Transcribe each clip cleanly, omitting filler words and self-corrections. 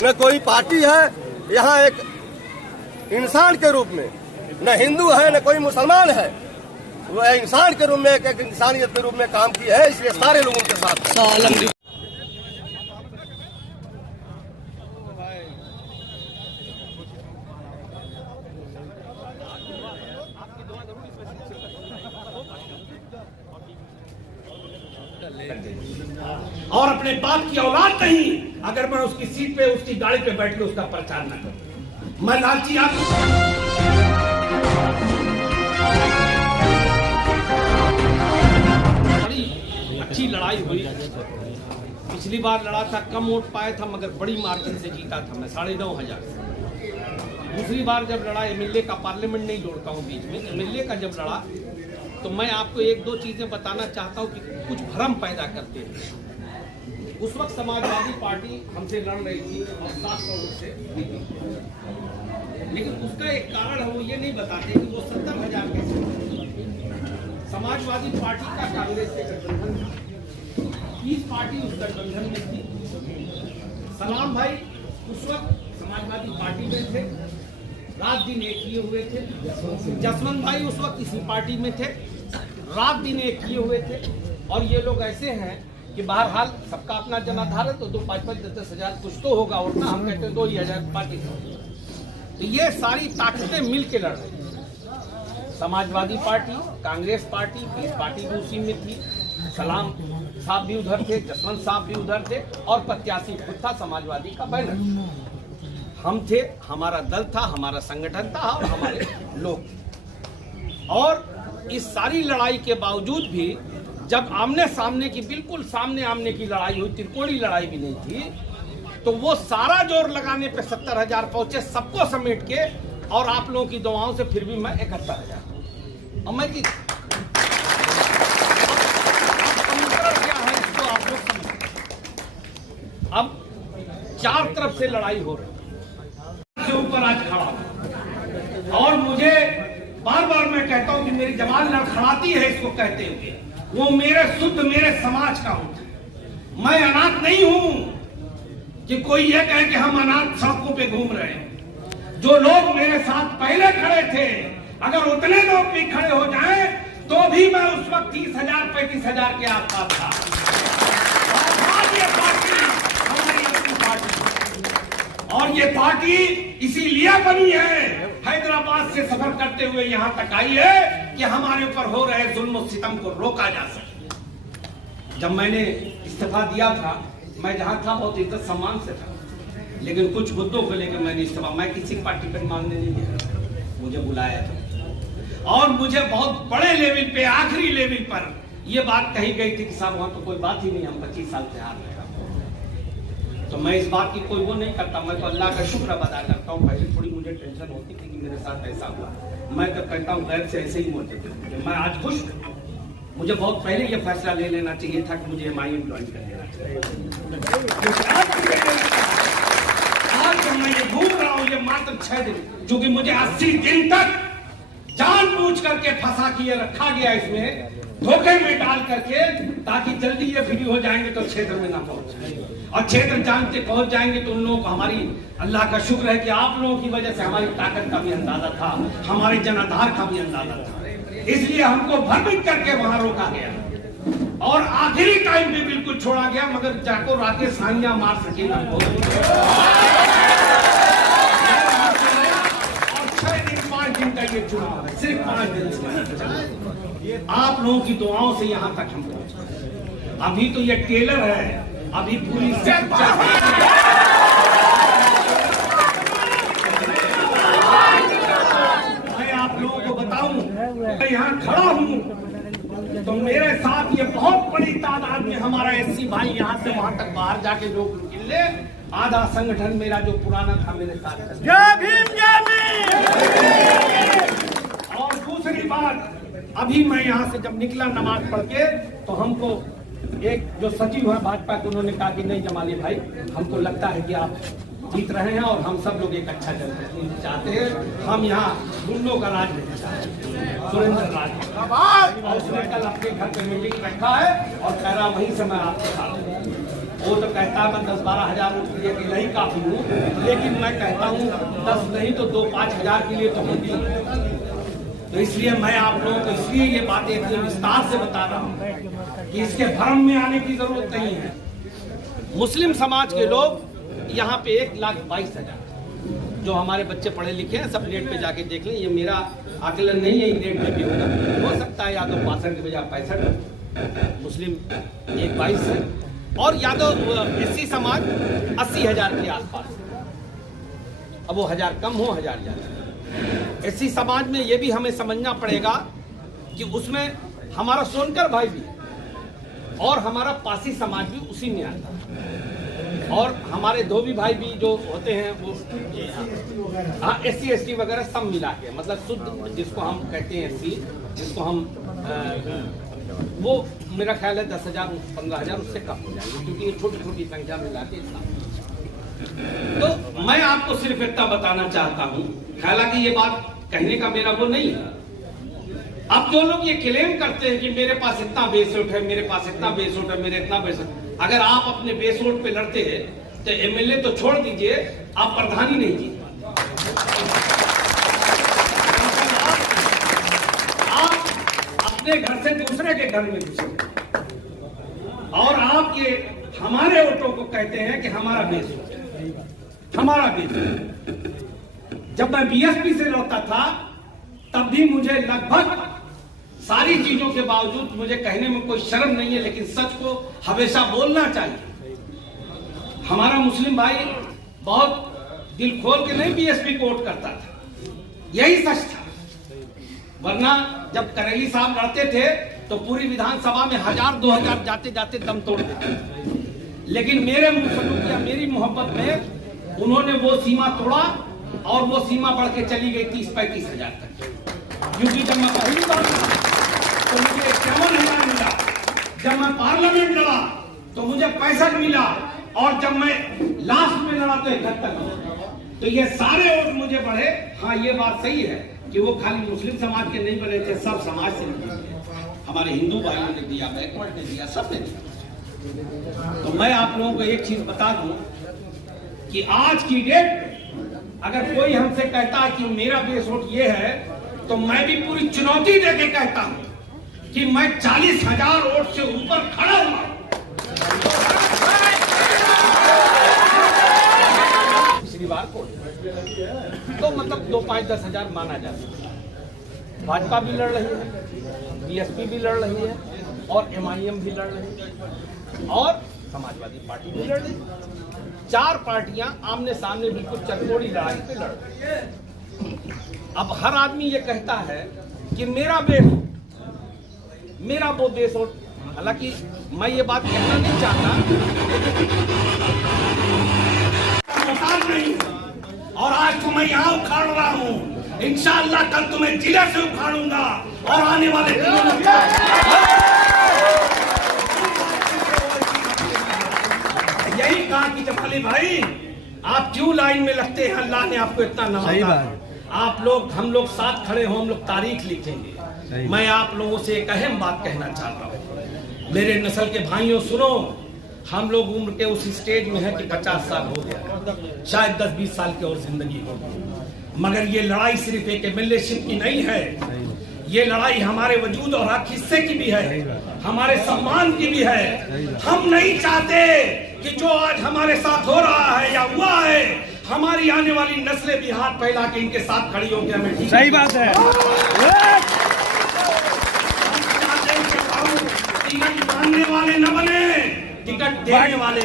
न कोई पार्टी है। यहाँ एक इंसान के रूप में न हिंदू है न कोई मुसलमान है, वो इंसान के रूप में एक इंसानियत के रूप में काम की है, इसलिए सारे लोगों के साथ है। और अपने बाप की औलाद नहीं, अगर मैं उसकी सीट पे उसकी गाड़ी पे बैठ के उसका प्रचार न करूं। मैं लालची आदमी। बड़ी अच्छी लड़ाई हुई। पिछली बार लड़ा था, कम वोट पाया था, मगर बड़ी मार्जिन से जीता था मैं, 9,500। दूसरी बार जब लड़ा एमएलए का, पार्लियामेंट नहीं जोड़ता हूँ बीच में, एमएलए का जब लड़ा तो मैं आपको एक दो चीजें बताना चाहता हूँ कि कुछ भ्रम पैदा करते हैं। उस वक्त समाजवादी पार्टी हमसे लड़ रही थी और 700 वोट से, लेकिन उसका एक कारण है, वो ये नहीं बताते कि वो 70,000 कैसे। समाजवादी पार्टी का कांग्रेस से गठबंधन था, 30 पार्टी उस गठबंधन में थी। सलाम भाई उस वक्त समाजवादी पार्टी में थे, रात दिन एक किए हुए थे। जसवंत भाई उस वक्त इसी पार्टी में थे, रात दिन एक किए हुए थे। और ये लोग ऐसे हैं कि बहरहाल सबका अपना जनाधार है, तो 2, 5, 10 हजार कुछ तो होगा, और ना हम कहते हैं 2,000 पार्टी। तो ये सारी ताकतें मिल के लड़ रही। समाजवादी पार्टी, कांग्रेस पार्टी, बीस पार्टी भी उसी में थी। सलाम साहब भी उधर थे, जसवंत साहब भी उधर थे, और प्रत्याशी खुद था समाजवादी का बैनर। हम थे, हमारा दल था, हमारा संगठन था और हमारे लोग। और इस सारी लड़ाई के बावजूद भी जब आमने सामने की, बिल्कुल सामने आमने की लड़ाई हुई, त्रिकोणीय लड़ाई भी नहीं थी, तो वो सारा जोर लगाने पे 70,000 पहुंचे, सबको समेट के। और आप लोगों की दुआओं से फिर भी मैं 71,000 और मैं क्या है इसको आप लोग समझ। अब चार तरफ से लड़ाई हो रही के ऊपर आज खड़ा, और मुझे बार बार मैं कहता हूं कि मेरी जवान लड़खड़ाती है इसको कहते हुए, वो मेरे शुद्ध मेरे समाज का हूं। मैं अनाथ नहीं हूं कि कोई ये कहे कि हम अनाथ सड़कों पे घूम रहे हैं। जो लोग मेरे साथ पहले खड़े थे, अगर उतने लोग भी खड़े हो जाएं तो भी मैं उस वक्त 30,000 35,000 के आसपास था। और ये पार्टी इसीलिए बनी है, हैदराबाद से सफर करते हुए यहाँ तक आई है कि हमारे ऊपर हो रहे जुल्म और सितम को रोका जा सके। जब मैंने इस्तीफा दिया था, मैं जहाँ था बहुत इज्जत सम्मान से था, लेकिन कुछ मुद्दों को लेकर मैंने इस्तीफा, मैं किसी पार्टी पर मानने नहीं गया, मुझे बुलाया था। और मुझे बहुत बड़े लेवल पे, आखिरी लेवल पर यह बात कही गई थी कि साहब वहां तो कोई बात ही नहीं, हम 25 साल से हार रहे। तो मैं इस बात की कोई वो नहीं करता, मैं तो अल्लाह का शुक्र अदा करता हूँ। पहले थोड़ी मुझे टेंशन होती थी कि मेरे साथ ऐसा हुआ, मैं तो कहता हूँ गैर से ऐसे ही होते थे। मैं आज खुश हूँ, मुझे बहुत पहले ये फैसला ले लेना चाहिए था कि मुझे MIM ज्वाइन कर लेना चाहिए। आज जब मैं ये घूम रहा हूँ, ये मात्र 6 दिन, क्योंकि मुझे 80 दिन तक जानबूझ करके फंसा के रखा गया, इसमें धोखे में डाल करके, ताकि जल्दी ये फ्री हो जाएंगे तो क्षेत्र में ना पहुंच, और क्षेत्र जानते पहुंच जाएंगे तो उन लोगों को, हमारी अल्लाह का शुक्र है कि आप लोगों की वजह से हमारी ताकत का भी अंदाजा था, हमारे जनाधार का भी अंदाजा था, इसलिए हमको भ्रमित करके वहां रोका गया और आखिरी टाइम भी बिल्कुल छोड़ा गया, मगर जाको राके सानिया मार सके ना। और 6 दिन 5 दिन का ये चुनाव है, सिर्फ 5 दिन। आप लोगों की दुआओं से यहाँ तक हम पहुंचे। अभी तो ये टेलर है, अभी पूरी मैं आप लोगों को बताऊं, मैं यहाँ खड़ा हूँ तो मेरे साथ ये बहुत बड़ी तादाद में हमारा SC भाई यहाँ से वहां तक बाहर जाके लोग निकले, आधा संगठन मेरा जो पुराना था मेरे साथ। जय भीम जय भीम। और दूसरी बात, अभी मैं यहाँ से जब निकला नमाज पढ़ के, तो हमको एक जो सचिव है भाजपा के, उन्होंने कहा कि नहीं जमाली भाई, हमको लगता है कि आप जीत रहे हैं और हम सब लोग एक अच्छा जनप्रतिनिधि चाहते हैं, हम यहाँ गुंडों का राज नहीं चाहते, सुरेंद्र राज। और उसने कल अपने घर पे मीटिंग रखा है और कह रहा वहीं से मैं आपके साथ। वो तो कहता है मैं 10-12 हजार वोट के लिए अकेला ही काफी हूँ, लेकिन मैं कहता हूँ 10 नहीं तो 2-5 हजार के लिए तो होंगी। तो इसलिए मैं आप लोगों को इसलिए ये बातें इतने विस्तार से बता रहा हूँ कि इसके भ्रम में आने की जरूरत नहीं है। मुस्लिम समाज के लोग यहाँ पे 1,22,000 जो हमारे बच्चे पढ़े लिखे हैं, सब नेट पे जाके देख लें। ये मेरा आकलन नहीं है, नेट पे भी होगा, हो सकता है या तो 62 के बजाय 65 मुस्लिम 1,22 है, और या तो एससी समाज 80,000 के आसपास। अब वो 1000 कम हो 1000 ज्यादा। एससी समाज में ये भी हमें समझना पड़ेगा कि उसमें हमारा सोनकर भाई भी और हमारा पासी समाज भी उसी में आता है, और हमारे धोबी भाई भी जो होते हैं वो SC ST वगैरह सब मिला के, मतलब शुद्ध जिसको हम कहते हैं SC, जिसको हम वो मेरा ख्याल है 10,000 15,000 उससे कम हो जाएंगे, क्योंकि ये छोटी छोटी संख्या मिला के इतना। तो मैं आपको सिर्फ इतना बताना चाहता हूँ, हालांकि ये बात कहने का मेरा वो नहीं है। अब जो लोग ये क्लेम करते हैं कि मेरे पास इतना बेस वोट है, मेरे पास इतना बेस वोट है, मेरे इतना बेस वोट, अगर आप अपने बेस वोट पे लड़ते हैं तो MLA तो छोड़ दीजिए, आप प्रधानी नहीं जीत पाते। आप अपने घर से दूसरे के घर में घुसे और आप ये हमारे वोटों को कहते हैं कि हमारा बेस वोट है, हमारा बेस वोट। जब मैं BSP से लड़ता था तब भी मुझे लगभग सारी चीजों के बावजूद मुझे कहने में कोई शर्म नहीं है, लेकिन सच को हमेशा बोलना चाहिए। हमारा मुस्लिम भाई बहुत दिल खोल के नहीं BSP को वोट करता था, यही सच था। वरना जब करेली साहब लड़ते थे तो पूरी विधानसभा में 1000-2000 जाते जाते दम तोड़ देते, लेकिन मेरे मुसलमान या मेरी मोहब्बत में उन्होंने वो सीमा तोड़ा और वो सीमा बढ़ के चली गई 30-35 हजार तक। क्योंकि जब मैं पहली बार तो मुझे 51,000 मिला, जब मैं पार्लियामेंट लड़ा तो मुझे 65 मिला, और जब मैं लास्ट में लड़ा तो 71। तो ये सारे वोट मुझे बढ़े। हाँ, ये बात सही है कि वो खाली मुस्लिम समाज के नहीं बने थे, सब समाज से नहीं, हमारे हिंदू भाइयों ने दिया, बैकवर्ड ने दिया, सब ने दिया। तो मैं आप लोगों को एक चीज बता दूं कि आज की डेट अगर कोई हमसे कहता है कि मेरा बेस वोट ये है, तो मैं भी पूरी चुनौती देके कहता हूं कि मैं 40,000 वोट से ऊपर खड़ा हुआ। पिछली बार को तो मतलब 2-5-10 हजार माना जा सकता है। भाजपा भी लड़ रही है, BSP भी लड़ रही है, और MIM भी लड़ रही है, और समाजवादी पार्टी भी लड़ रही है। 4 पार्टियां आमने सामने बिल्कुल चरकोड़ी लड़ाई पे लड़ रही है। अब हर आदमी ये कहता है कि मेरा वो बेस वोट, हालांकि मैं ये बात कहना नहीं चाहता, नहीं, और आज तुम्हें यहाँ उखाड़ रहा हूँ, इंशाअल्लाह कल तुम्हें जिले से उखाड़ूंगा, और आने वाले दिनों में यही कहा कि जमाली भाई आप क्यों लाइन में लगते हैं, अल्लाह ने आपको इतना नवाजा। आप लोग, हम लोग साथ खड़े हो, हम लोग तारीख लिखेंगे। मैं आप लोगों से एक अहम बात कहना चाहता हूँ, मेरे नस्ल के भाइयों सुनो, हम लोग उम्र के उस स्टेज में है कि 50 साल हो गया, शायद 10-20 साल की और जिंदगी होगी, मगर ये लड़ाई सिर्फ एक MLA-शिप की नहीं है, ये लड़ाई हमारे वजूद और हक हिस्से की भी है, हमारे सम्मान की भी है। हम नहीं चाहते कि जो आज हमारे साथ हो रहा है या हुआ है, हमारी आने वाली नस्लें भी हाथ फैला के इनके साथ खड़ी होकर हमें, सही बात है, टिकट मांगने वाले न बने, टिकट देने वाले।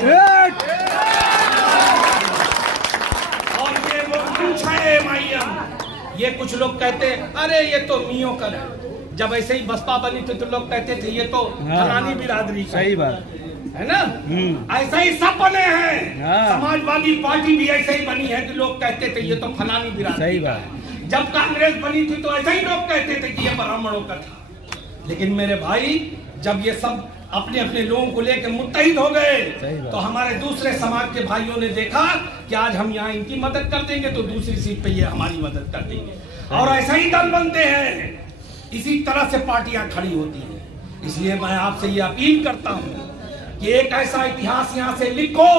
और ये वो कुछ है MIM, ये कुछ लोग कहते हैं अरे ये तो मियों का है, जब ऐसे ही बसपा बनी थी तो लोग कहते थे ये तो फलानी बिरादरी, सही बात है ना, ऐसा ही सब बने हैं। समाजवादी पार्टी भी ऐसे ही बनी है कि लोग कहते थे ये तो फलानी बिरादरी, सही बात। जब कांग्रेस बनी थी तो ऐसे ही लोग कहते थे कि ये ब्राह्मणों का था, लेकिन मेरे भाई जब ये सब अपने अपने लोगों को लेकर मुत्तहिद हो गए, तो हमारे दूसरे समाज के भाइयों ने देखा कि आज हम यहाँ इनकी मदद कर देंगे तो दूसरी सीट पे ये हमारी मदद कर देंगे, और ऐसा ही दल बनते हैं। इसी तरह से पार्टियां खड़ी होती हैं। इसलिए मैं आपसे ये अपील करता हूँ कि एक ऐसा इतिहास यहाँ से लिखो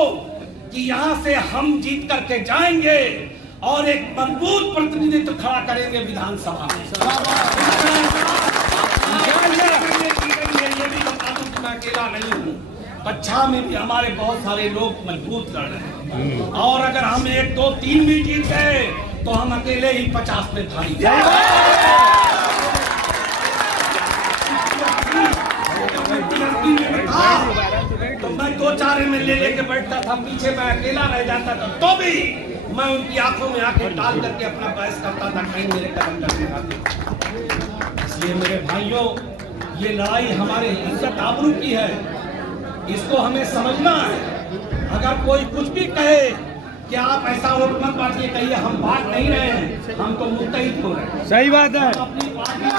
कि यहाँ से हम जीत करके जाएंगे और एक मजबूत प्रतिनिधित्व खड़ा करेंगे विधानसभा में। ये भी बता दूं कि मैं अकेला नहीं हूँ, कक्षा में भी हमारे बहुत सारे लोग मजबूत कर रहे हैं, और अगर हम 1, 2, 3 भी जीत गए तो हम अकेले ही 50 में भारी। तो मैं 2-4 MLA लेके बैठता था पीछे, मैं अकेला रह जाता था, तो भी मैं उनकी आंखों में आंखें डाल करके अपना बहस करता था, कहीं मेरे कदम करने आते। इसलिए मेरे भाइयों, ये लड़ाई हमारे इज्जत आबरू की है, इसको हमें समझना है। अगर कोई कुछ भी कहे कि आप ऐसा वोट मत बांटिए, कहिए हम बांट नहीं रहे हैं, हम तो मुस्तैद हो रहे हैं। सही बात है। अपनी पार्टी को